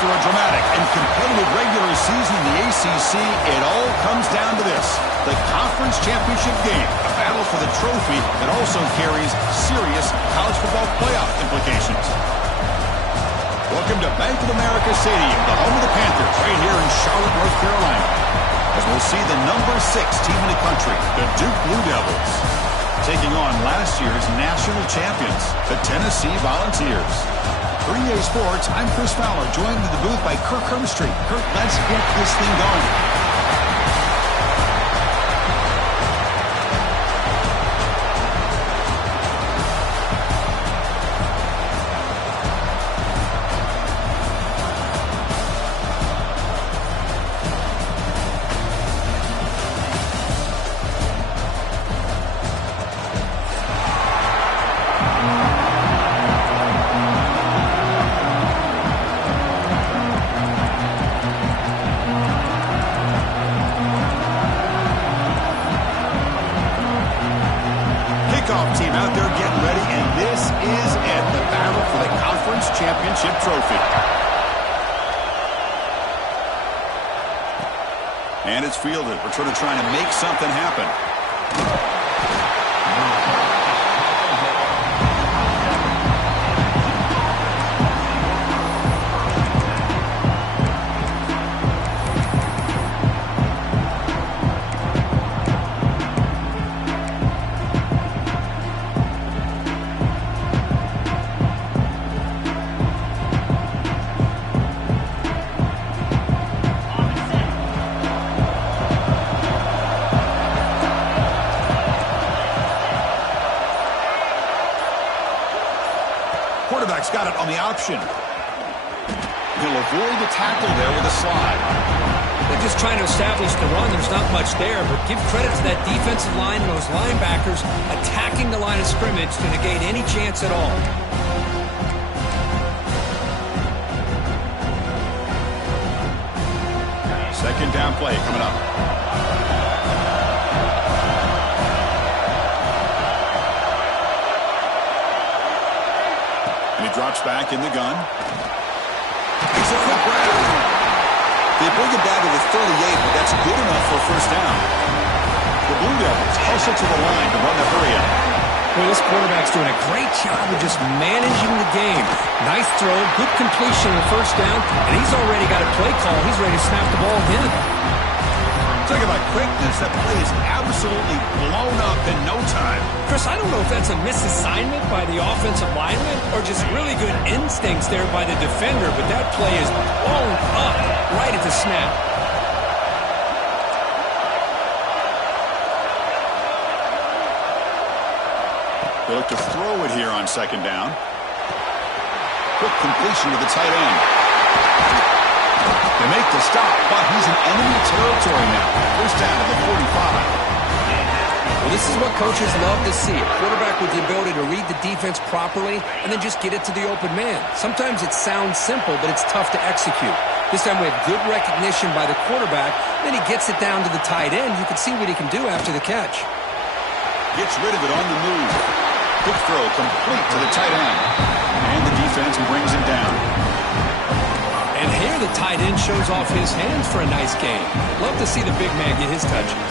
After a dramatic and competitive regular season in the ACC, it all comes down to this: the conference championship game, a battle for the trophy that also carries serious college football playoff implications. Welcome to Bank of America Stadium, the home of the Panthers, right here in Charlotte, North Carolina, as we'll see the number 6 team in the country, the Duke Blue Devils, taking on last year's national champions, the Tennessee Volunteers. For EA Sports, I'm Chris Fowler, joined in the booth by Kirk Hermstreet. Kirk, let's get this thing going. Team out there getting ready, and this is it, the battle for the conference championship trophy. And it's fielded. We're trying to make something happen. Quarterback's got it on the option. He'll avoid the tackle there with a slide. They're just trying to establish the run. There's not much there, but give credit to that defensive line and those linebackers attacking the line of scrimmage to negate any chance at all. Second down play coming up. Drops back in the gun. It's a quick grab. They bring it down to the 38, but that's good enough for a first down. The Blue Devils hustle to the line to run the hurry up. Well, this quarterback's doing a great job of just managing the game. Nice throw, good completion on the first down, and he's already got a play call. He's ready to snap the ball in. Talk about quickness. That play is absolutely blown up in no time. Chris, I don't know if that's a misassignment by the offensive lineman or just really good instincts there by the defender, but that play is blown up right at the snap. They look to throw it here on second down. Quick completion to the tight end. They make the stop, but he's in enemy territory now. First down to the 45. Well, this is what coaches love to see. A quarterback with the ability to read the defense properly and then just get it to the open man. Sometimes it sounds simple, but it's tough to execute. This time we have good recognition by the quarterback. Then he gets it down to the tight end. You can see what he can do after the catch. Gets rid of it on the move. Quick throw complete to the tight end. And the defense brings him down. And here the tight end shows off his hands for a nice game. Love to see the big man get his touches.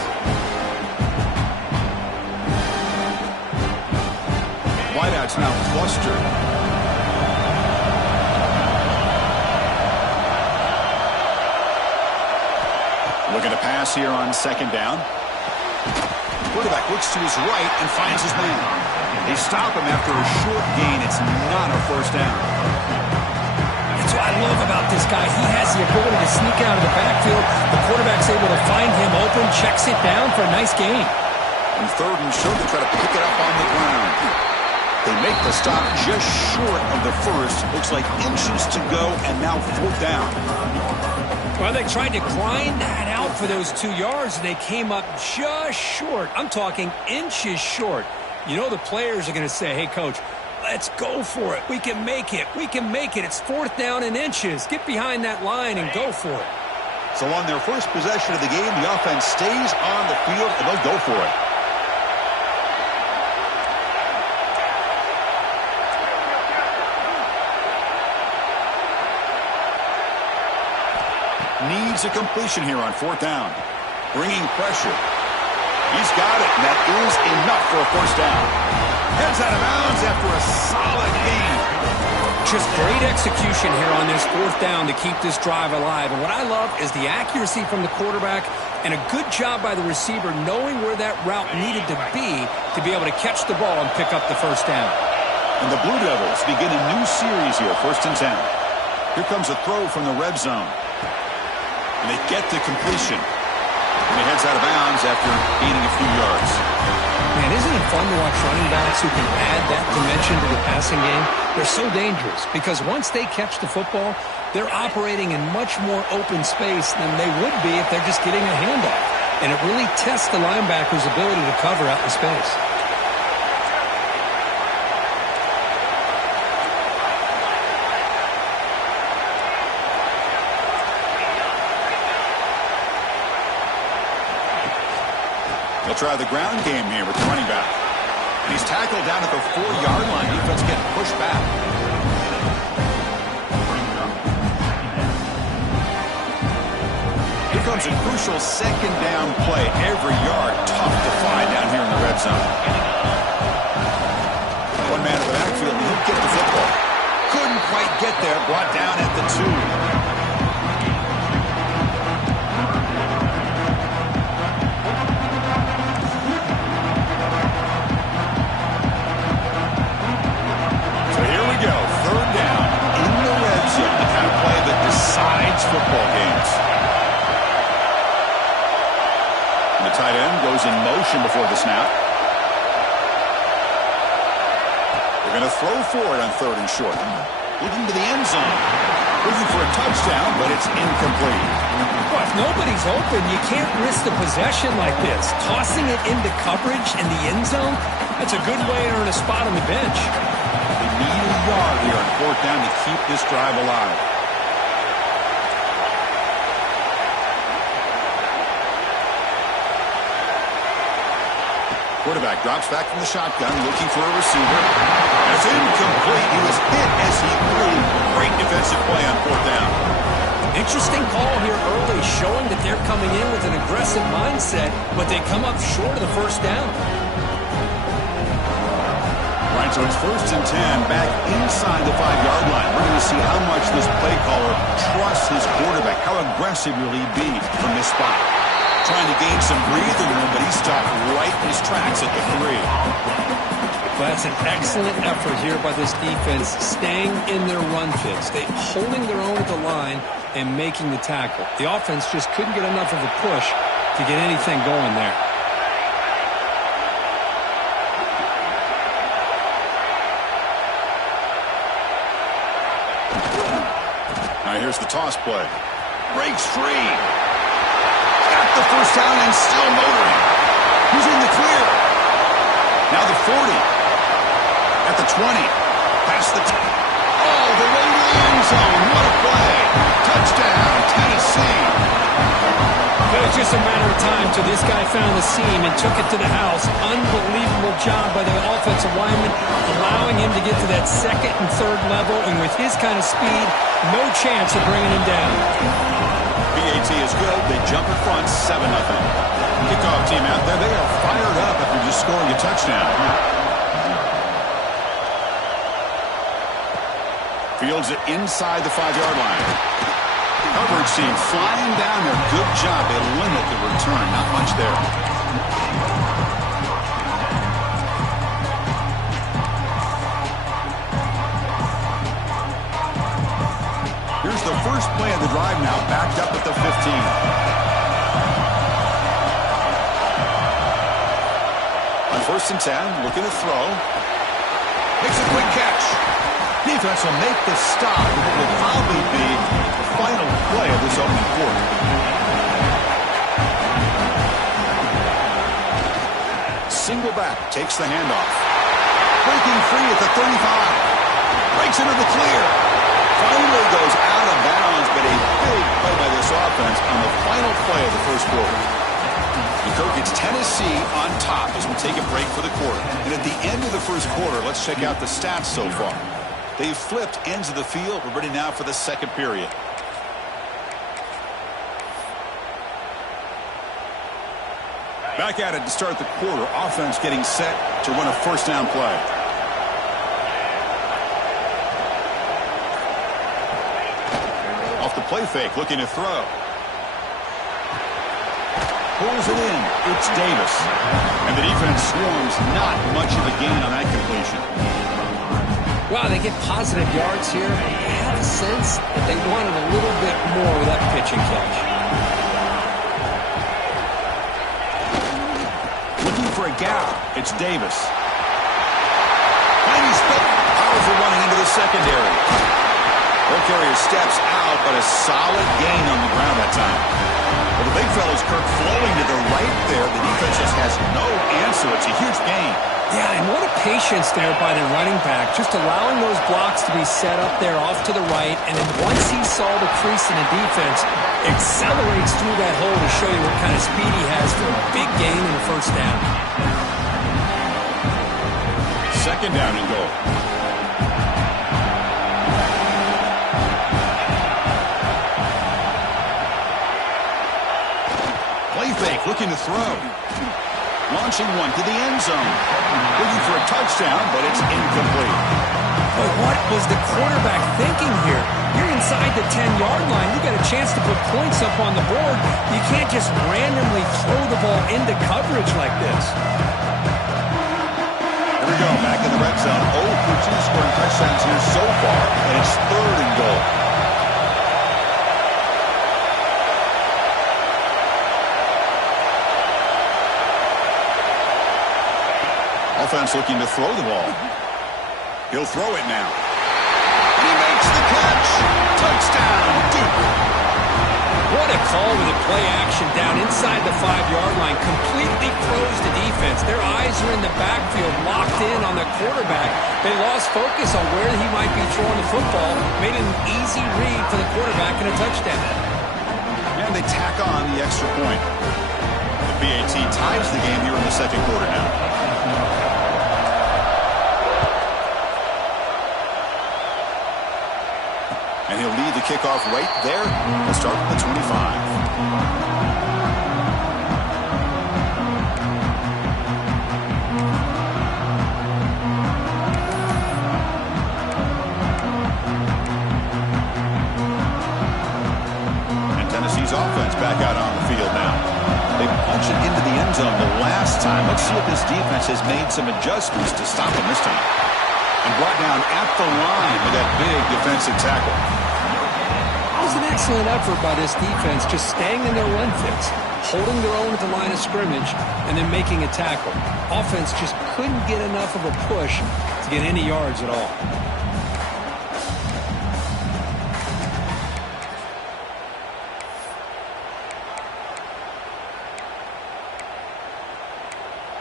Wideouts now clustered. Looking to pass here on second down. Quarterback looks to his right and finds his man. They stop him after a short gain. It's not a first down. That's what I love about this guy. He has the ability to sneak out of the backfield. The quarterback's able to find him open, checks it down for a nice gain. And third and short, they try to pick it up on the ground. They make the stop just short of the first. Looks like inches to go, and now fourth down. Well, they tried to grind that out for those 2 yards, and they came up just short. I'm talking inches short. You know the players are going to say, hey, Coach, let's go for it. We can make it. We can make it. It's fourth down in inches. Get behind that line and go for it. So on their first possession of the game, the offense stays on the field, and they'll go for it. Needs a completion here on fourth down. Bringing pressure. He's got it, and that is enough for a first down. Heads out of bounds after a solid gain. Just great execution here on this fourth down to keep this drive alive. And what I love is the accuracy from the quarterback and a good job by the receiver knowing where that route needed to be able to catch the ball and pick up the first down. And the Blue Devils begin a new series here, 1st and 10. Here comes a throw from the red zone. And they get the completion. And he heads out of bounds after gaining a few yards. Man, isn't it fun to watch running backs who can add that dimension to the passing game? They're so dangerous because once they catch the football, they're operating in much more open space than they would be if they're just getting a handoff. And it really tests the linebacker's ability to cover out in space. They'll try the ground game here with the running back. And he's tackled down at the 4-yard line. Defense getting pushed back. Here comes a crucial second down play. Every yard tough to find down here in the red zone. One man in the backfield, and he'll get the football. Couldn't quite get there. Brought down at the 2. Football games. And the tight end goes in motion before the snap. They're going to throw for it on 3rd and short. Looking to the end zone. Looking for a touchdown, but it's incomplete. Well, if nobody's open, you can't risk the possession like this. Tossing it into coverage in the end zone, that's a good way to earn a spot on the bench. They need a yard here on 4th down to keep this drive alive. Quarterback drops back from the shotgun, looking for a receiver. That's incomplete. He was hit as he threw. Great defensive play on 4th down. Interesting call here early, showing that they're coming in with an aggressive mindset, but they come up short of the first down. Right, so it's 1st and 10, back inside the 5-yard line. We're going to see how much this play caller trusts his quarterback. How aggressive will he be from this spot? Trying to gain some breathing room, but he stopped right in his tracks at the 3. That's an excellent effort here by this defense, staying in their run fits. They holding their own at the line and making the tackle. The offense just couldn't get enough of a push to get anything going there. Now here's the toss play. Breaks free. Got the first down and still motoring. He's in the clear. Now the 40. At the 20. Past the 10. All the way to the end zone. What a play. Touchdown, Tennessee. It was just a matter of time till this guy found the seam and took it to the house. Unbelievable job by the offensive lineman, allowing him to get to that second and third level, and with his kind of speed, no chance of bringing him down. PAT is good. They jump in front, 7-0. Kickoff team out there. They are fired up after just scoring a touchdown. Fields it inside the 5-yard line. Coverage team flying down there. Good job. They limit the return. Not much there. Here's the first play of the drive now, backed up at the 15. On 1st and 10, looking to throw. Makes a quick catch. Defense will make the stop, and it will probably be the final play of this opening quarter. Single back, takes the handoff. Breaking free at the 35. Breaks into the clear. Finally goes out of bounds, but a big play by this offense on the final play of the first quarter. And Kirk, it's Tennessee on top as we take a break for the quarter. And at the end of the first quarter, let's check out the stats so far. They've flipped ends of the field. We're ready now for the second period. Back at it to start the quarter. Offense getting set to run a first down play. Off the play fake, looking to throw. Pulls it in. It's Davis. And the defense swarms. Not much of a gain on that completion. Wow, they get positive yards here. I have a sense that they wanted a little bit more with that pitch and catch. Looking for a gap. It's Davis. Tiny split. Powerful running into the secondary. Ball carrier steps out, but a solid gain on the ground that time. Well, the big fella's Kirk flowing to the right there. The defense just has no answer. It's a huge gain. Yeah, and what a patience there by the running back, just allowing those blocks to be set up there off to the right, and then once he saw the crease in the defense, accelerates through that hole to show you what kind of speed he has for a big gain in the first down. Second down and goal. Play fake, looking to throw. Launching one to the end zone. Looking for a touchdown, but it's incomplete. But what was the quarterback thinking here? You're inside the 10-yard line. You got a chance to put points up on the board. You can't just randomly throw the ball into coverage like this. Here we go, back in the red zone. 0 for 2 scoring touchdowns here so far, and it's 3rd and goal. Offense looking to throw the ball. He'll throw it now. And he makes the catch. Touchdown, Duke. What a call with a play action down inside the 5-yard line. Completely froze the defense. Their eyes are in the backfield, locked in on the quarterback. They lost focus on where he might be throwing the football. Made an easy read for the quarterback and a touchdown. And they tack on the extra point. The BAT ties the game here in the second quarter now. And he'll lead the kickoff right there. We'll start at the 25. And Tennessee's offense back out on the field now. They punch it into the end zone the last time. Let's see if this defense has made some adjustments to stop them this time. And brought down at the line with that big defensive tackle. It was an excellent effort by this defense, just staying in their run fits, holding their own at the line of scrimmage, and then making a tackle. Offense just couldn't get enough of a push to get any yards at all.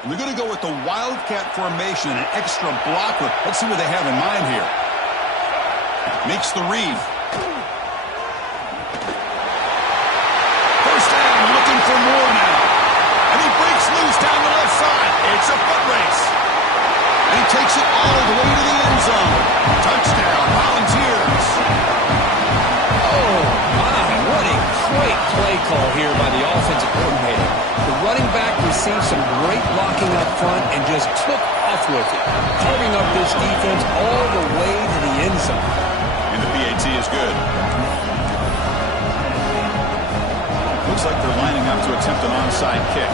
They're going to go with the Wildcat formation, an extra blocker. Let's see what they have in mind here. Makes the read. First down, looking It's a foot race. And he takes it all the way to the end zone. Touchdown, Volunteers. Oh, my, what a great play call here by the offensive coordinator. The running back received some great blocking up front and just took off with it, carving up this defense all the way to the end zone. And the PAT is good. Looks like they're lining up to attempt an onside kick.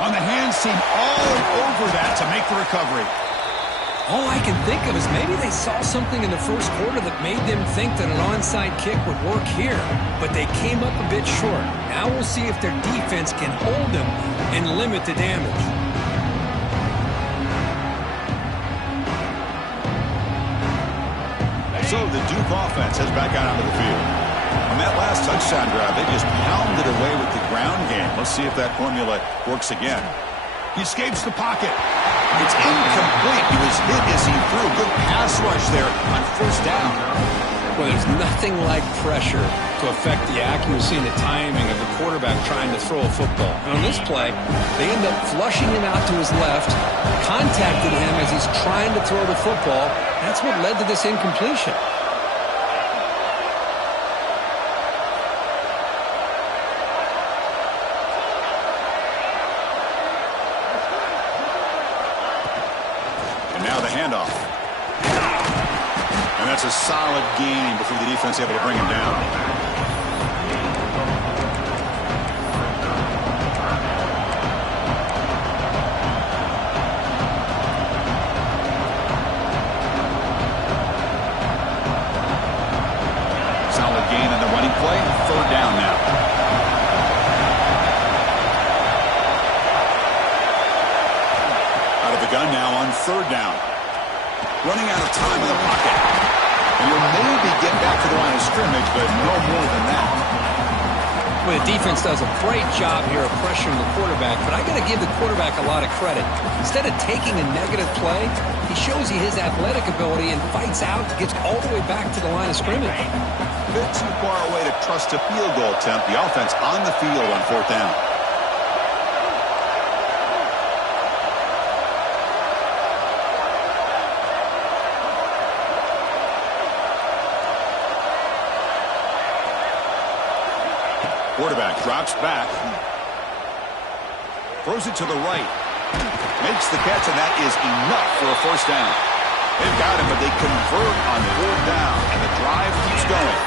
On the hands team all over that to make the recovery. All I can think of is maybe they saw something in the first quarter that made them think that an onside kick would work here, but they came up a bit short. Now we'll see if their defense can hold them and limit the damage. So the Duke offense heads back out onto the field. On that last touchdown drive, they just pounded away with the ground game. Let's see if that formula works again. He escapes the pocket. It's incomplete. He was hit as he threw. Good pass rush there on first down. Well, there's nothing like pressure to affect the accuracy and the timing of the quarterback trying to throw a football. And on this play, they end up flushing him out to his left, contacted him as he's trying to throw the football. That's what led to this incompletion. Handoff. And that's a solid gain before the defense able to bring him down. Solid gain on the running play. Third down now. Out of the gun now on third down. Running out of time in the pocket. And you'll maybe get back to the line of scrimmage, but no more than that. Well, the defense does a great job here of pressuring the quarterback, but I got to give the quarterback a lot of credit. Instead of taking a negative play, he shows you his athletic ability and fights out, gets all the way back to the line of scrimmage. A bit too far away to trust a field goal attempt. The offense on the field on fourth down. Quarterback drops back. Throws it to the right. Makes the catch, and that is enough for a first down. They've got him, but they convert on fourth down, and the drive keeps going.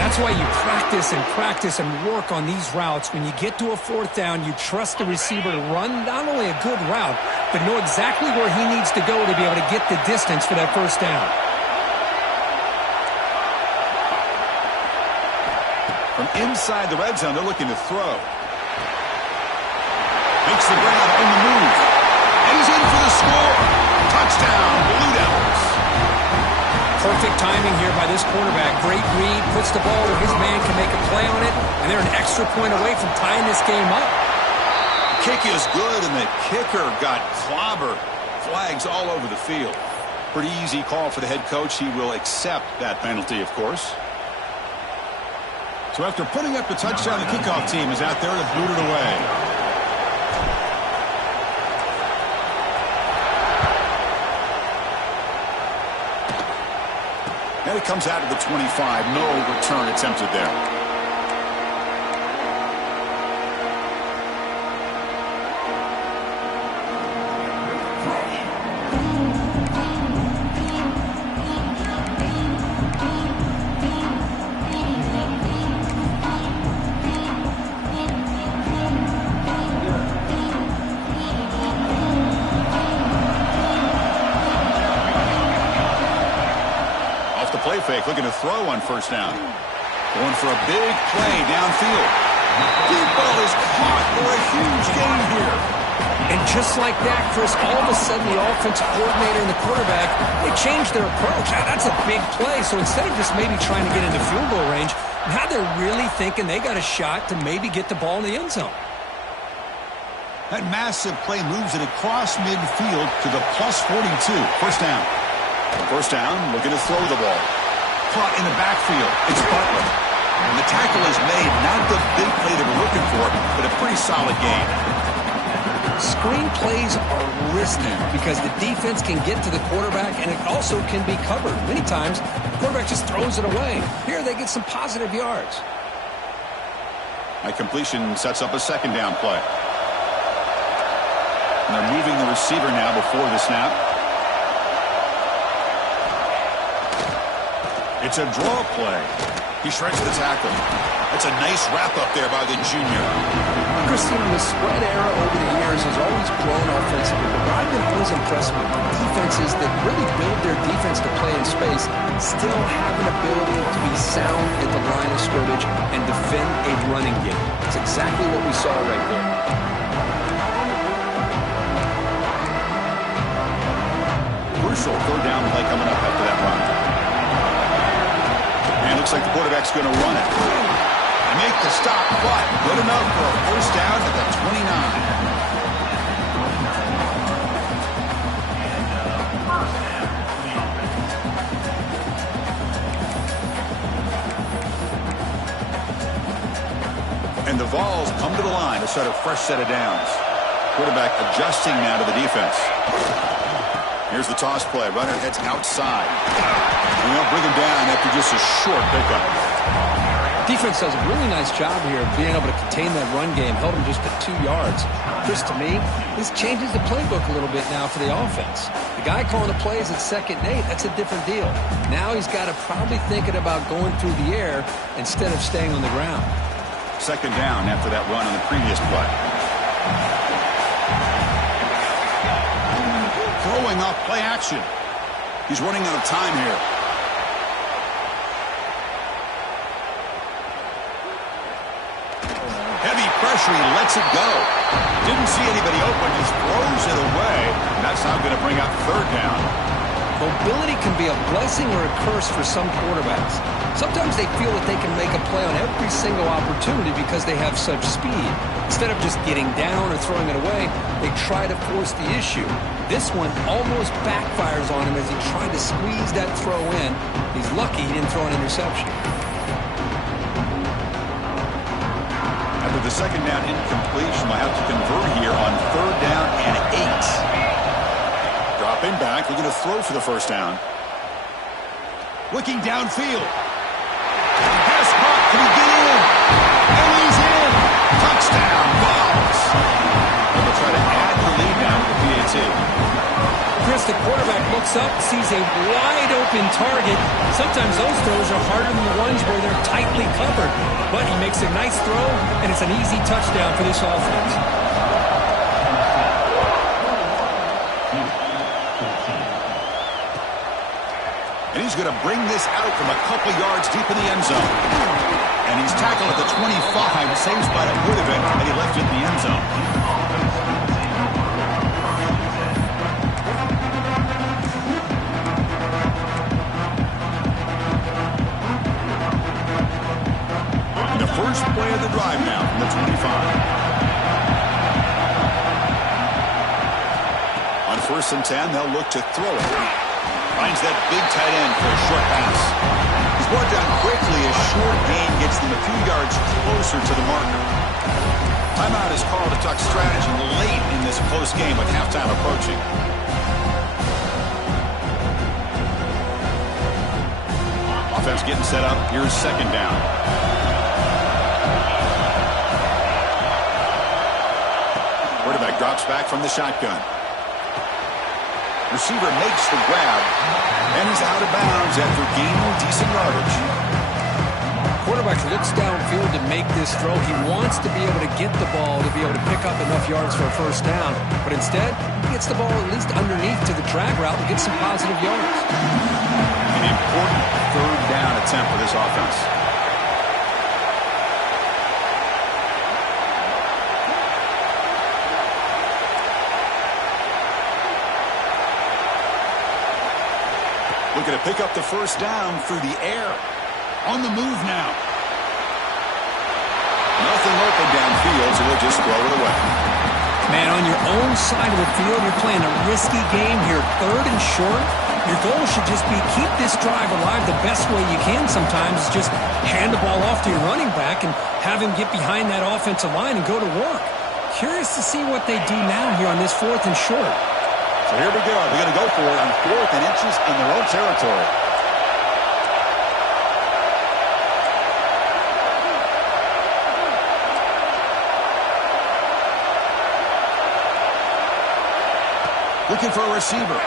That's why you practice and work on these routes. When you get to a fourth down, you trust the receiver to run not only a good route, but know exactly where he needs to go to be able to get the distance for that first down. From inside the red zone, they're looking to throw. Makes the grab on the move. And he's in for the score. Touchdown, Blue Devils. Perfect timing here by this quarterback. Great read, puts the ball where his man can make a play on it, and they're an extra point away from tying this game up. Kick is good, and the kicker got clobbered. Flags all over the field. Pretty easy call for the head coach. He will accept that penalty, of course. So after putting up the touchdown, the kickoff team is out there to boot it away. And it comes out of the 25. No return attempted there. Fake, looking to throw on first down. Going for a big play downfield. Deep ball is caught for a huge gain here. And just like that, Chris, all of a sudden the offensive coordinator and the quarterback, they changed their approach. Now, that's a big play. So instead of just maybe trying to get into field goal range, now they're really thinking they got a shot to maybe get the ball in the end zone. That massive play moves it across midfield to the plus 42. First down. First down, looking to throw the ball. Caught in the backfield. It's Butler. And the tackle is made, not the big play they were looking for, but a pretty solid gain. Screen plays are risky because the defense can get to the quarterback, and it also can be covered. Many times, the quarterback just throws it away. Here, they get some positive yards. That completion sets up a second down play. And they're moving the receiver now before the snap. It's a draw play. He shreds the tackle. That's a nice wrap-up there by the junior. Christian, the spread era over the years has always grown offensively, but what I've been always impressed with defenses that really build their defense to play in space still have an ability to be sound at the line of scrimmage and defend a running game. That's exactly what we saw right there. Crucial third down play coming up after that run. And it looks like the quarterback's going to run it. Make the stop, but good enough for a first down at the 29. And the Vols come to the line to set a fresh set of downs. Quarterback adjusting now to the defense. Here's the toss play. Runner heads outside. And they'll bring him down after just a short pickup. Defense does a really nice job here of being able to contain that run game, held him just at 2 yards. Chris, to me, this changes the playbook a little bit now for the offense. The guy calling the plays at 2nd and 8, that's a different deal. Now he's got to probably thinking about going through the air instead of staying on the ground. Second down after that run on the previous play. Throwing off play action. He's running out of time here. Heavy pressure, he lets it go. Didn't see anybody open, just throws it away. That's not going to bring up third down. Mobility can be a blessing or a curse for some quarterbacks. Sometimes they feel that they can make a play on every single opportunity because they have such speed. Instead of just getting down or throwing it away, they try to force the issue. This one almost backfires on him as he tried to squeeze that throw in. He's lucky he didn't throw an interception. After the second down incompletion, we'll have to convert here on third down and 8. Dropping back, looking to throw for the first down. Looking downfield. Pass caught. Can he get in? And he's in. Touchdown, Vols. And we'll try to add the lead down to the PAT. Chris, the quarterback looks up, sees a wide-open target. Sometimes those throws are harder than the ones where they're tightly covered. But he makes a nice throw, and it's an easy touchdown for this offense. And he's going to bring this out from a couple yards deep in the end zone. And he's tackled at the 25, same spot it would have been had he left it in the end zone. First play of the drive now from the 25. On 1st and 10, they'll look to throw it. Finds that big tight end for a short pass. He's brought down quickly. A short gain gets them a few yards closer to the marker. Timeout is called to talk strategy late in this close game with halftime approaching. Offense getting set up. Here's second down. Quarterback drops back from the shotgun. Receiver makes the grab, and he's out of bounds after gaining decent yardage. Quarterback looks downfield to make this throw. He wants to be able to get the ball to be able to pick up enough yards for a first down, but instead, he gets the ball at least underneath to the drag route and gets some positive yards. An important third down attempt for this offense. Looking to pick up the first down through the air. On the move now. Nothing open downfield, so he'll just throw it away. Man, on your own side of the field, you're playing a risky game here. 3rd and short. Your goal should just be keep this drive alive the best way you can sometimes. Is just hand the ball off to your running back and have him get behind that offensive line and go to work. Curious to see what they do now here on this 4th and short. So here we go. They're going to go for it on 4th and inches in their own territory. Looking for a receiver.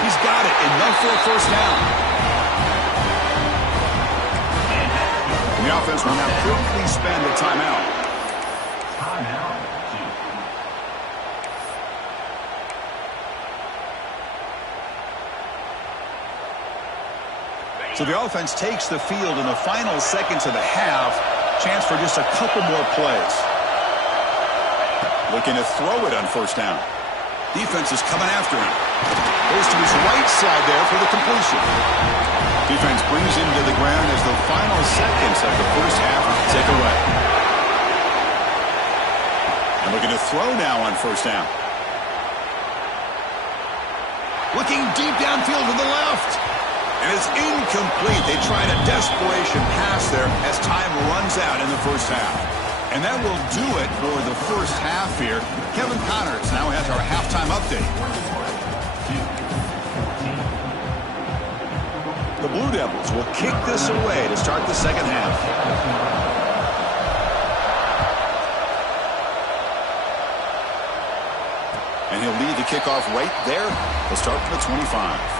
He's got it. Enough for a first down. And the offense will now quickly spend a timeout. So the offense takes the field in the final seconds of the half. Chance for just a couple more plays. Looking to throw it on first down. Defense is coming after him. Goes to his right side there for the completion. Defense brings him to the ground as the final seconds of the first half tick away. And looking to throw now on first down. Looking deep downfield to the left. And it's incomplete. They tried a desperation pass there as time runs out in the first half. And that will do it for the first half here. Kevin Connors now has our halftime update. The Blue Devils will kick this away to start the second half. And he'll lead the kickoff right there. They'll start from the 25.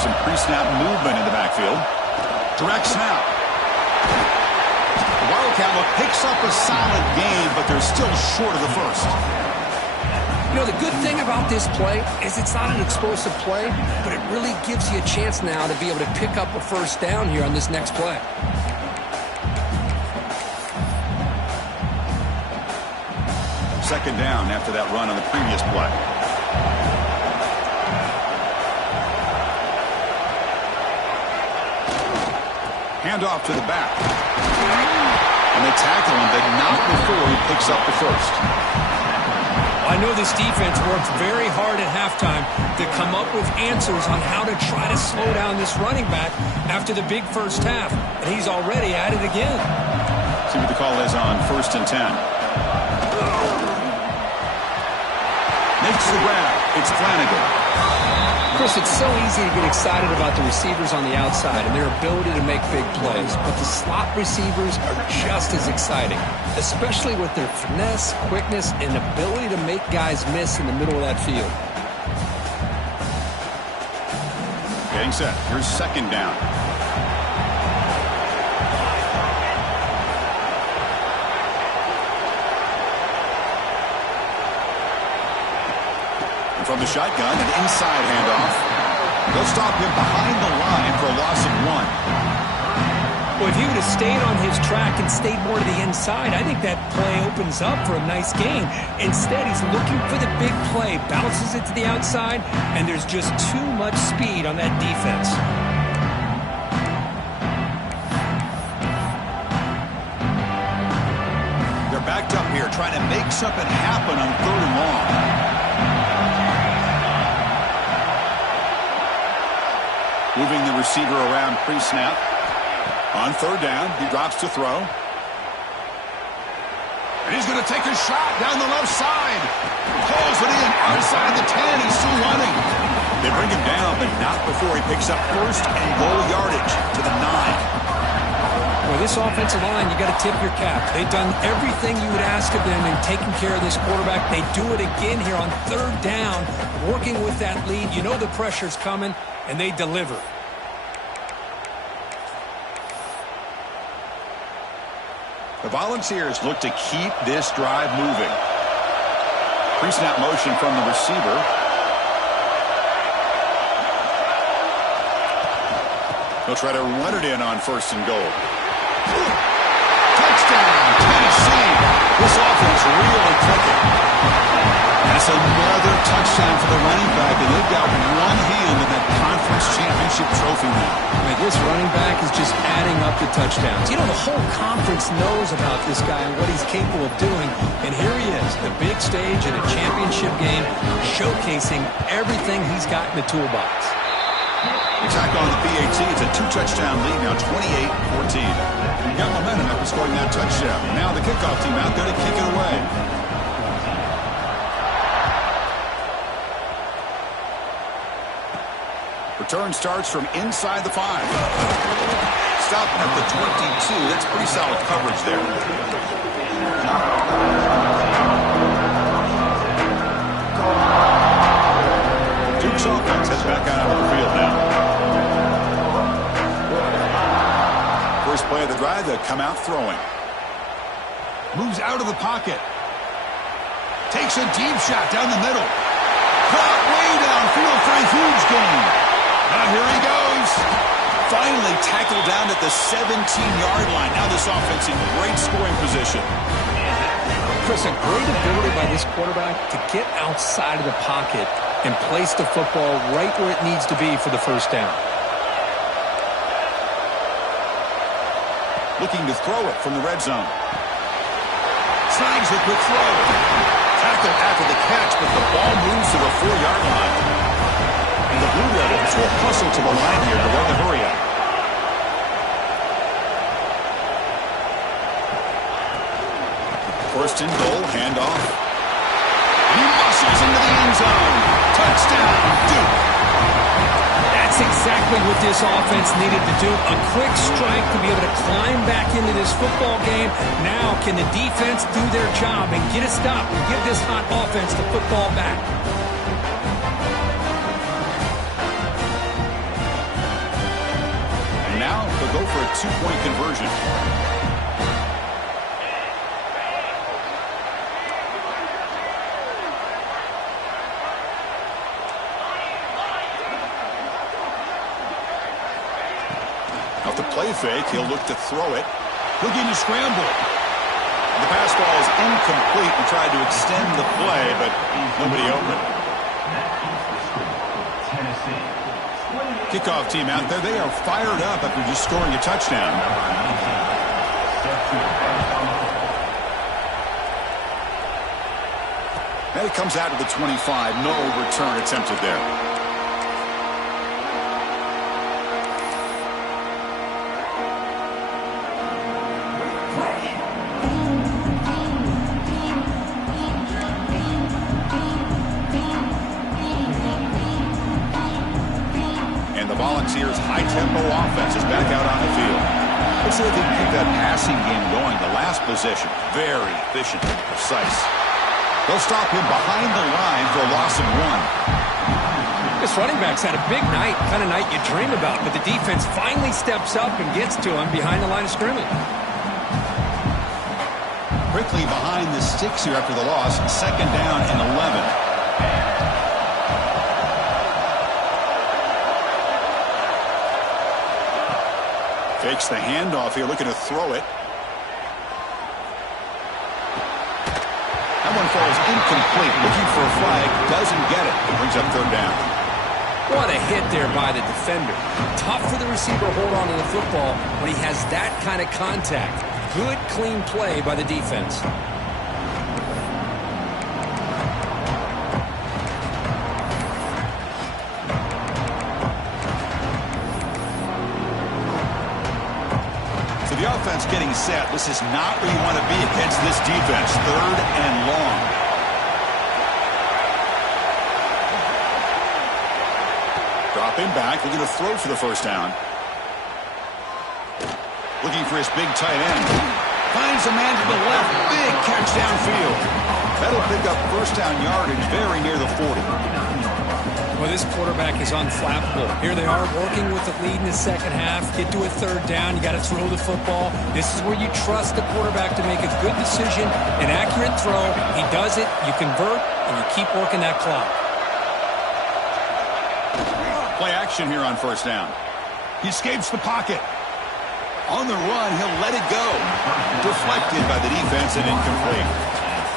Some pre-snap movement in the backfield. Direct snap. The Wildcat picks up a solid gain, but they're still short of the first. You know, the good thing about this play is it's not an explosive play, but it really gives you a chance now to be able to pick up a first down here on this next play. Second down after that run on the previous play. Handoff to the back. And they tackle him, but not before he picks up the first. I know this defense works very hard at halftime to come up with answers on how to try to slow down this running back after the big first half. And he's already at it again. See what the call is on 1st and 10. Makes the grab. It's Flanagan. Chris, it's so easy to get excited about the receivers on the outside and their ability to make big plays, but the slot receivers are just as exciting, especially with their finesse, quickness, and ability to make guys miss in the middle of that field. Getting set. Here's second down. From the shotgun, an inside handoff. They'll stop him behind the line for a loss of 1. Well, if he would have stayed on his track and stayed more to the inside, I think that play opens up for a nice gain. Instead, he's looking for the big play, bounces it to the outside, and there's just too much speed on that defense. They're backed up here, trying to make something happen on 3rd and long. Moving the receiver around pre-snap. On 3rd down, he drops to throw. And he's going to take a shot down the left side. Pulls it in outside the 10. He's still running. They bring him down, but not before he picks up first and goal yardage to the 9. Well, this offensive line, you got to tip your cap. They've done everything you would ask of them in taking care of this quarterback. They do it again here on 3rd down, working with that lead. You know the pressure's coming, and they deliver. The Volunteers look to keep this drive moving. Pre-snap motion from the receiver. He'll try to run it in on 1st and goal. Touchdown, Tennessee. This offense really clicking. That's another touchdown for the running back, and they've got one hand in that conference championship trophy now. Man, this running back is just adding up the touchdowns. You know, the whole conference knows about this guy and what he's capable of doing, and here he is, the big stage in a championship game, showcasing everything he's got in the toolbox. Attack on the PAT. It's a 2-touchdown lead now, 28-14. You've got momentum after scoring that touchdown. Now the kickoff team out there to kick it away. Return starts from inside the 5. Stopping at the 22. That's pretty solid coverage there. Duke's offense heads back out on the field now. First play of the drive, they come out throwing. Moves out of the pocket. Takes a deep shot down the middle. Caught way downfield for a huge gain. Now here he goes. Finally tackled down at the 17-yard line. Now this offense in great scoring position. Chris, a great ability by this quarterback to get outside of the pocket and place the football right where it needs to be for the first down. Looking to throw it from the red zone. Snags the quick throw. Tackled after the catch, but the ball moves to the 4-yard line. And the Blue Devils will hustle to the line here to run the hurry up. First and goal, handoff. He muscles into the end zone. Touchdown, Duke. That's exactly what this offense needed to do. A quick strike to be able to climb back into this football game. Now, can the defense do their job and get a stop and give this hot offense the football back? And now they'll go for a 2-point conversion. Off the play fake, he'll look to throw it. Looking to scramble. The pass ball is incomplete and tried to extend the play, but nobody open. Kickoff team out there, they are fired up after just scoring a touchdown. And it comes out to the 25. No return attempted there. Volunteers' high-tempo offense is back out on the field. Let's see if they can keep that passing game going. The last possession, very efficient and precise. They'll stop him behind the line for a loss of 1. This running back's had a big night, kind of night you dream about, but the defense finally steps up and gets to him behind the line of scrimmage. Quickly behind the sticks here after the loss, 2nd down and 11. Fakes the handoff here, looking to throw it. That one falls incomplete. Looking for a flag, doesn't get it. Brings up 3rd down. What a hit there by the defender. Tough for the receiver to hold on to the football when he has that kind of contact. Good, clean play by the defense. The offense getting set. This is not where you want to be against this defense. 3rd and long. Dropping back, looking to throw for the 1st down. Looking for his big tight end. Finds a man to the left. Big catch downfield. That'll pick up 1st down yardage very near the 40. Well, this quarterback is unflappable. Here they are working with the lead in the 2nd half. Get to a 3rd down. You got to throw the football. This is where you trust the quarterback to make a good decision, an accurate throw. He does it. You convert, and you keep working that clock. Play action here on 1st down. He escapes the pocket. On the run, he'll let it go. Deflected by the defense and incomplete.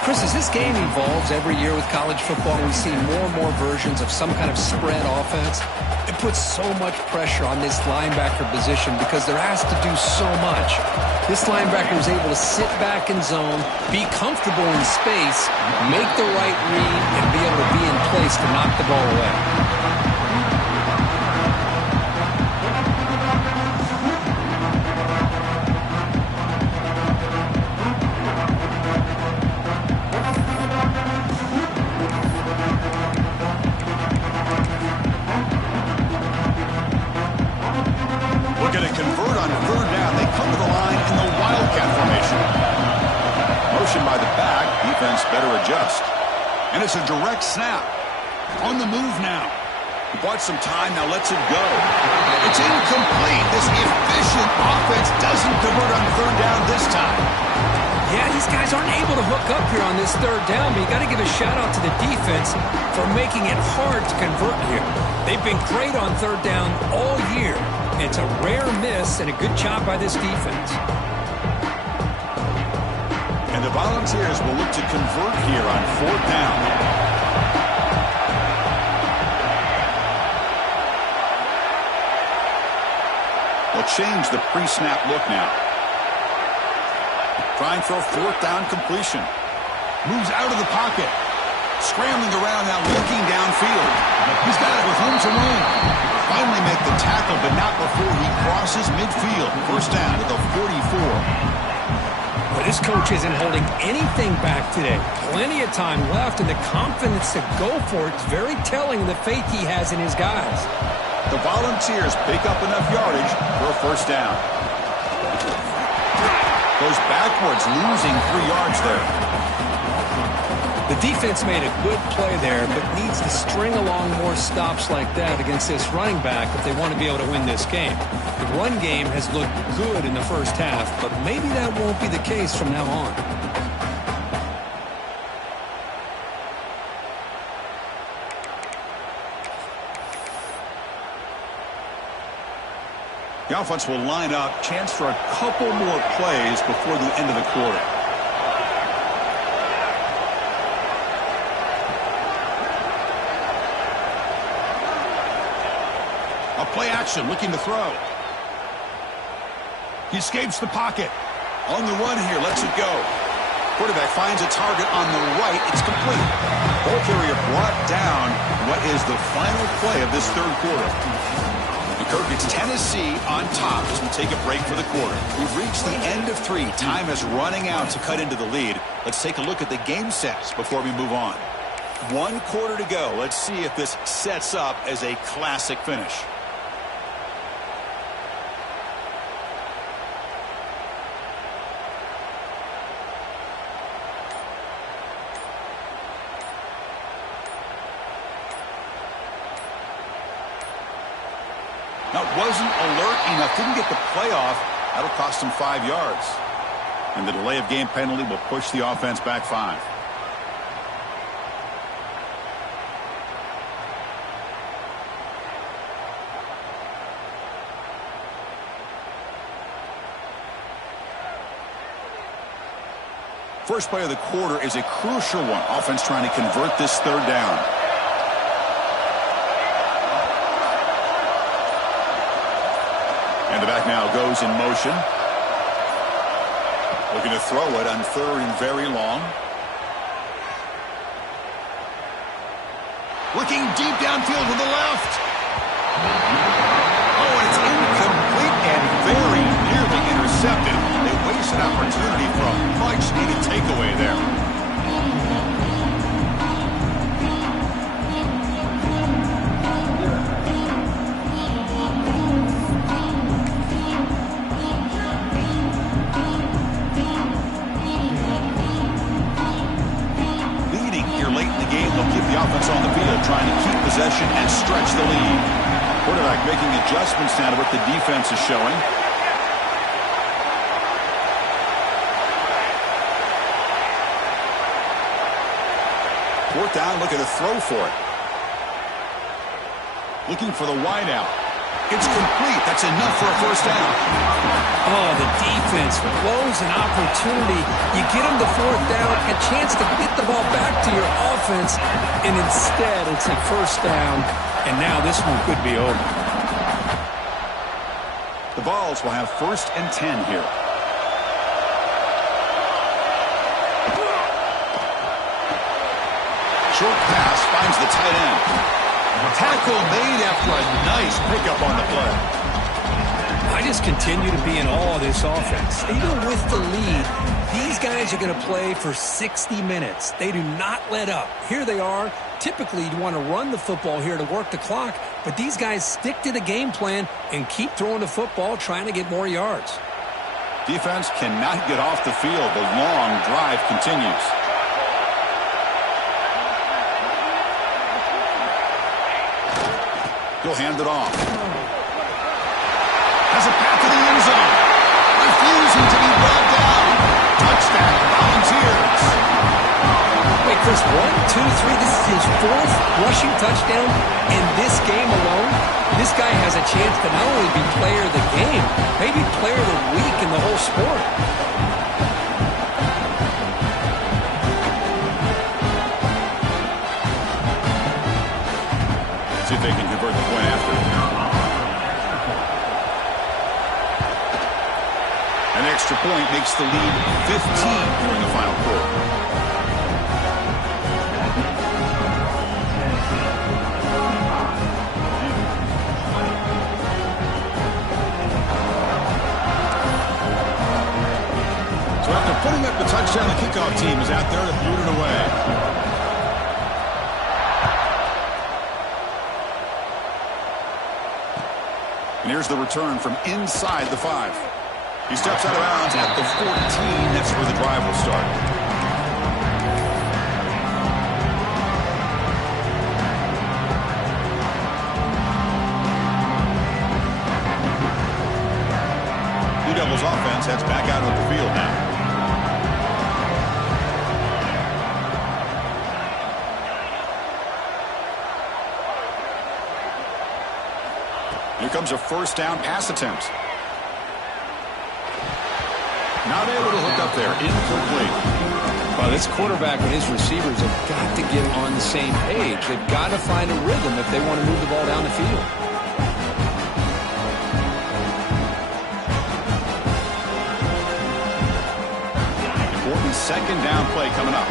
Chris, as this game evolves every year with college football, we see more and more versions of some kind of spread offense. It puts so much pressure on this linebacker position because they're asked to do so much. This linebacker is able to sit back in zone, be comfortable in space, make the right read, and be able to be in place to knock the ball away. Better adjust. And it's a direct snap. On the move now. He bought some time, now lets it go. It's incomplete. This efficient offense doesn't convert on third down this time. Yeah, these guys aren't able to hook up here on this third down, but you got to give a shout out to the defense for making it hard to convert here. They've been great on third down all year. It's a rare miss and a good job by this defense. And the Volunteers will look to convert here on fourth down. They'll change the pre-snap look now. Trying for a fourth down completion. Moves out of the pocket. Scrambling around now, looking downfield. He's got it with room to run. Finally make the tackle, but not before he crosses midfield. First down at the 44. But this coach isn't holding anything back today. Plenty of time left, and the confidence to go for it is very telling of the faith he has in his guys. The Volunteers pick up enough yardage for a first down. Goes backwards, losing 3 yards there. The defense made a good play there, but needs to string along more stops like that against this running back if they want to be able to win this game. The run game has looked good in the first half, but maybe that won't be the case from now on. The offense will line up. Chance for a couple more plays before the end of the quarter. A play action, looking to throw. He escapes the pocket. On the run here, lets it go. Quarterback finds a target on the right. It's complete. Ball carrier brought down. What is the final play of this third quarter? Kirk, it's Tennessee on top as we take a break for the quarter. We've reached the end of 3. Time is running out to cut into the lead. Let's take a look at the game sets before we move on. 1 quarter to go. Let's see if this sets up as a classic finish. Now, wasn't alert enough, didn't get the play off. That'll cost him 5 yards. And the delay of game penalty will push the offense back 5. First play of the quarter is a crucial one. Offense trying to convert this third down. And the back now goes in motion. Looking to throw it on third and very long. Looking deep downfield to the left. Oh, and it's incomplete and very nearly intercepted. They waste an opportunity for a much-needed takeaway there. Offense on the field trying to keep possession and stretch the lead. Quarterback making adjustments now to what the defense is showing. Fourth down, looking to throw for it. Looking for the wideout. It's complete. That's enough for a first down. Oh, the defense blows an opportunity. You get them the fourth down, a chance to get the ball back to your offense, and instead it's a first down, and now this one could be over. The Vols will have 1st and 10 here. Short pass finds the tight end. Tackle made after a nice pickup on the play. I just continue to be in awe of this offense. Even with the lead, these guys are going to play for 60 minutes. They do not let up. Here they are. Typically, you want to run the football here to work the clock, but these guys stick to the game plan and keep throwing the football, trying to get more yards. Defense cannot get off the field. The long drive continues. He'll hand it off. Has a path to the end zone. Refusing to be brought down. Touchdown, Volunteers. Wait, Chris, 1, 2, 3. This is his 4th rushing touchdown in this game alone. This guy has a chance to not only be player of the game, maybe player of the week in the whole sport. See if they can convert the point after. An extra point makes the lead 15 during the final quarter. So after putting up the touchdown, the kickoff team is out there to boot it away. And here's the return from inside the 5. He steps out of bounds at the 14. That's where the drive will start. Blue Devils offense heads back out on the field now. Here comes a first down pass attempt. Not able to hook up there. Incomplete. Well, this quarterback and his receivers have got to get on the same page. They've got to find a rhythm if they want to move the ball down the field. Important second down play coming up.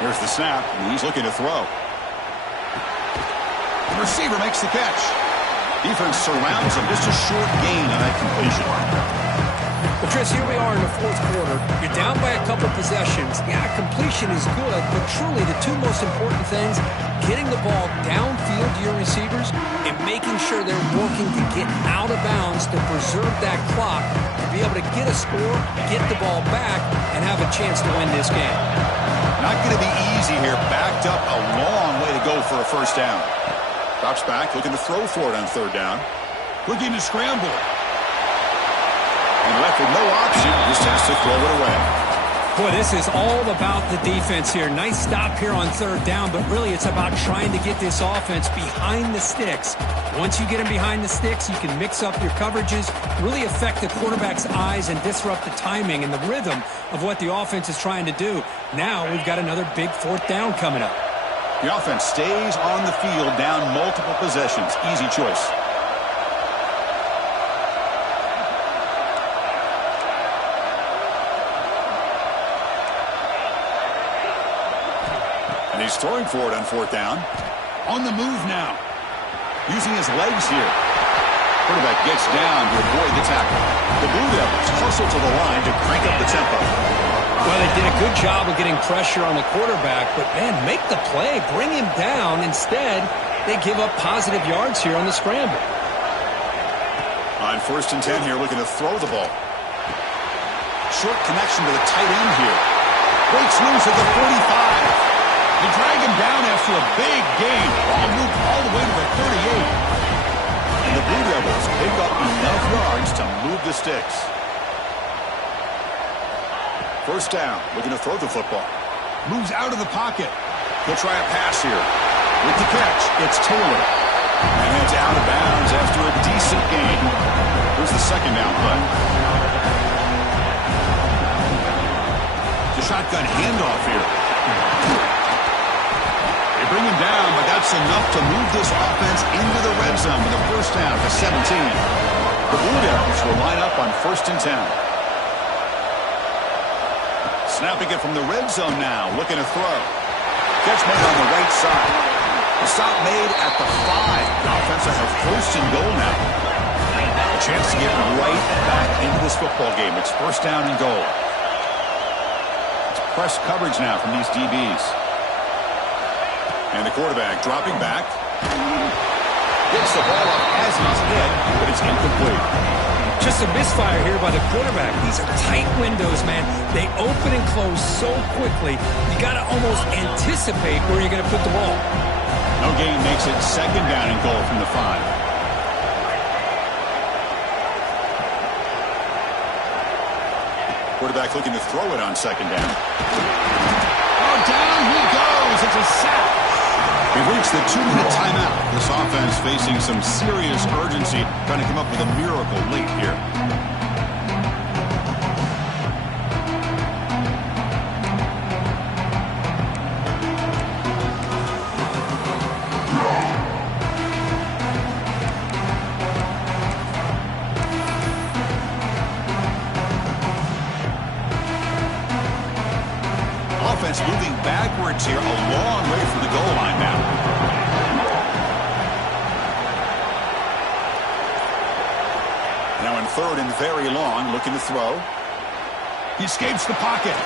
Here's the snap, and he's looking to throw. The receiver makes the catch. Defense surrounds him. Just a short gain on that completion. Well, Chris, here we are in the 4th quarter. You're down by a couple possessions. Yeah, completion is good, but truly the two most important things, getting the ball downfield to your receivers and making sure they're working to get out of bounds to preserve that clock, to be able to get a score, get the ball back, and have a chance to win this game. Not going to be easy here. Backed up a long way to go for a first down. Drops back, looking to throw for it on 3rd down. Looking to scramble. And left with no option, just has to throw it away. Boy, this is all about the defense here. Nice stop here on 3rd down, but really it's about trying to get this offense behind the sticks. Once you get them behind the sticks, you can mix up your coverages, really affect the quarterback's eyes and disrupt the timing and the rhythm of what the offense is trying to do. Now we've got another big 4th down coming up. The offense stays on the field, down multiple possessions. Easy choice. And he's throwing for it on 4th down. On the move now. Using his legs here. Quarterback gets down to avoid the tackle. The Blue Devils hustle to the line to crank up the tempo. Well, they did a good job of getting pressure on the quarterback, but, man, make the play. Bring him down. Instead, they give up positive yards here on the scramble. On 1st and 10 here, looking to throw the ball. Short connection to the tight end here. Breaks loose at the 45. They drag him down after a big gain. Ball moved all the way to the 38. And the Blue Devils pick up enough yards to move the sticks. First down, looking to throw the football. Moves out of the pocket. He'll try a pass here. With the catch, it's Taylor. And it's out of bounds after a decent gain. Here's the second down play. The shotgun handoff here. They bring him down, but that's enough to move this offense into the red zone with a first down to 17. The Blue Devils will line up on 1st and 10. Snapping it from the red zone now, looking to throw. Catch made on the right side. The stop made at the 5. The offense will have 1st and goal now. A chance to get right back into this football game. It's 1st down and goal. It's press coverage now from these DBs. And the quarterback dropping back. Gets the ball up as he's hit, but it's incomplete. Just a misfire here by the quarterback. These are tight windows, man. They open and close so quickly. You got to almost anticipate where you're going to put the ball. No gain makes it 2nd down and goal from the 5. Quarterback looking to throw it on 2nd down. Oh, down he goes. It's a sack. We've reached the 2-minute timeout. This offense facing some serious urgency, trying to come up with a miracle late here. Offense moving backwards here, a long way from the goal line now. Now in 3rd and very long, looking to throw. He escapes the pocket.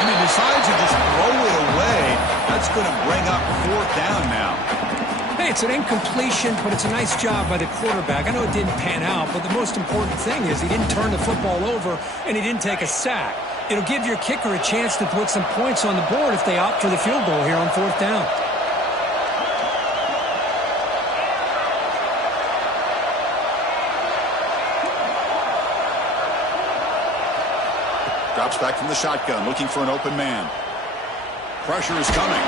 And he decides to just throw it away. That's going to bring up 4th down now. Hey, it's an incompletion, but it's a nice job by the quarterback. I know it didn't pan out, but the most important thing is he didn't turn the football over and he didn't take a sack. It'll give your kicker a chance to put some points on the board if they opt for the field goal here on 4th down. Drops back from the shotgun, looking for an open man. Pressure is coming.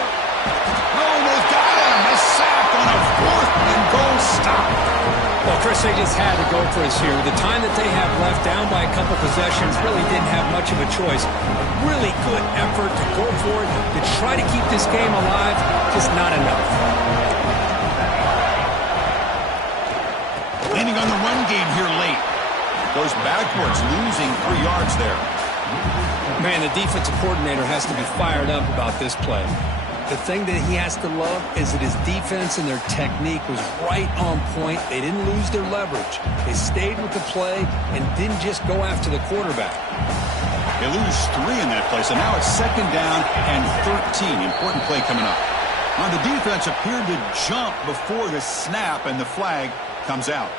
Oh, they've got him! A sack on a 4th and goal stop. Well, Chris, they just had to go for us here. With the time that they have left, down by a couple possessions, really didn't have much of a choice. Really good effort to go for it, to try to keep this game alive, just not enough. Leaning on the run game here late. Goes backwards, losing 3 yards there. Man, the defensive coordinator has to be fired up about this play. The thing that he has to love is that his defense and their technique was right on point. They didn't lose their leverage. They stayed with the play and didn't just go after the quarterback. They lose 3 in that play, so now it's 2nd down and 13. Important play coming up. Now the defense appeared to jump before the snap, and the flag comes out.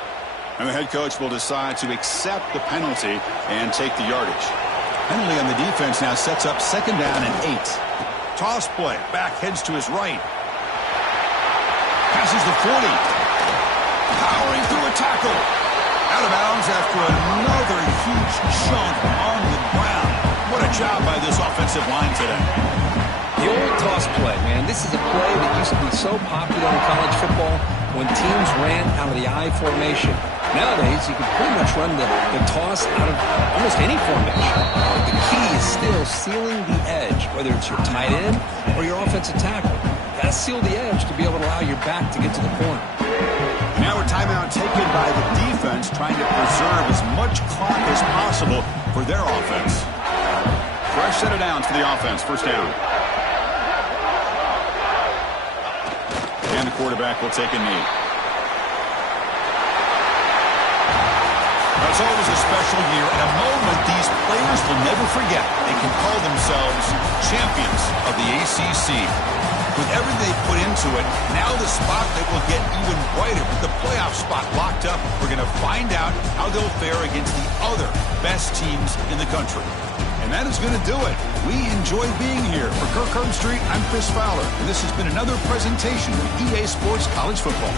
And the head coach will decide to accept the penalty and take the yardage. Penalty on the defense now sets up 2nd down and 8. Toss play. Back heads to his right. Passes the 40. Powering through a tackle. Out of bounds after another huge chunk on the ground. What a job by this offensive line today. The old toss play, man. This is a play that used to be so popular in college football when teams ran out of the I formation. Nowadays, you can pretty much run the toss out of almost any formation. But the key is still sealing the edge, whether it's your tight end or your offensive tackle. You got to seal the edge to be able to allow your back to get to the corner. Now a timeout taken by the defense, trying to preserve as much clock as possible for their offense. Fresh set of downs for the offense. 1st down. And the quarterback will take a knee. It's always a special year and a moment these players will never forget. They can call themselves champions of the ACC. With everything they put into it, now the spotlight will get even brighter. With the playoff spot locked up, we're going to find out how they'll fare against the other best teams in the country. And that is going to do it. We enjoy being here. For Kirk Herbstreit, I'm Chris Fowler, and this has been another presentation of EA Sports College Football.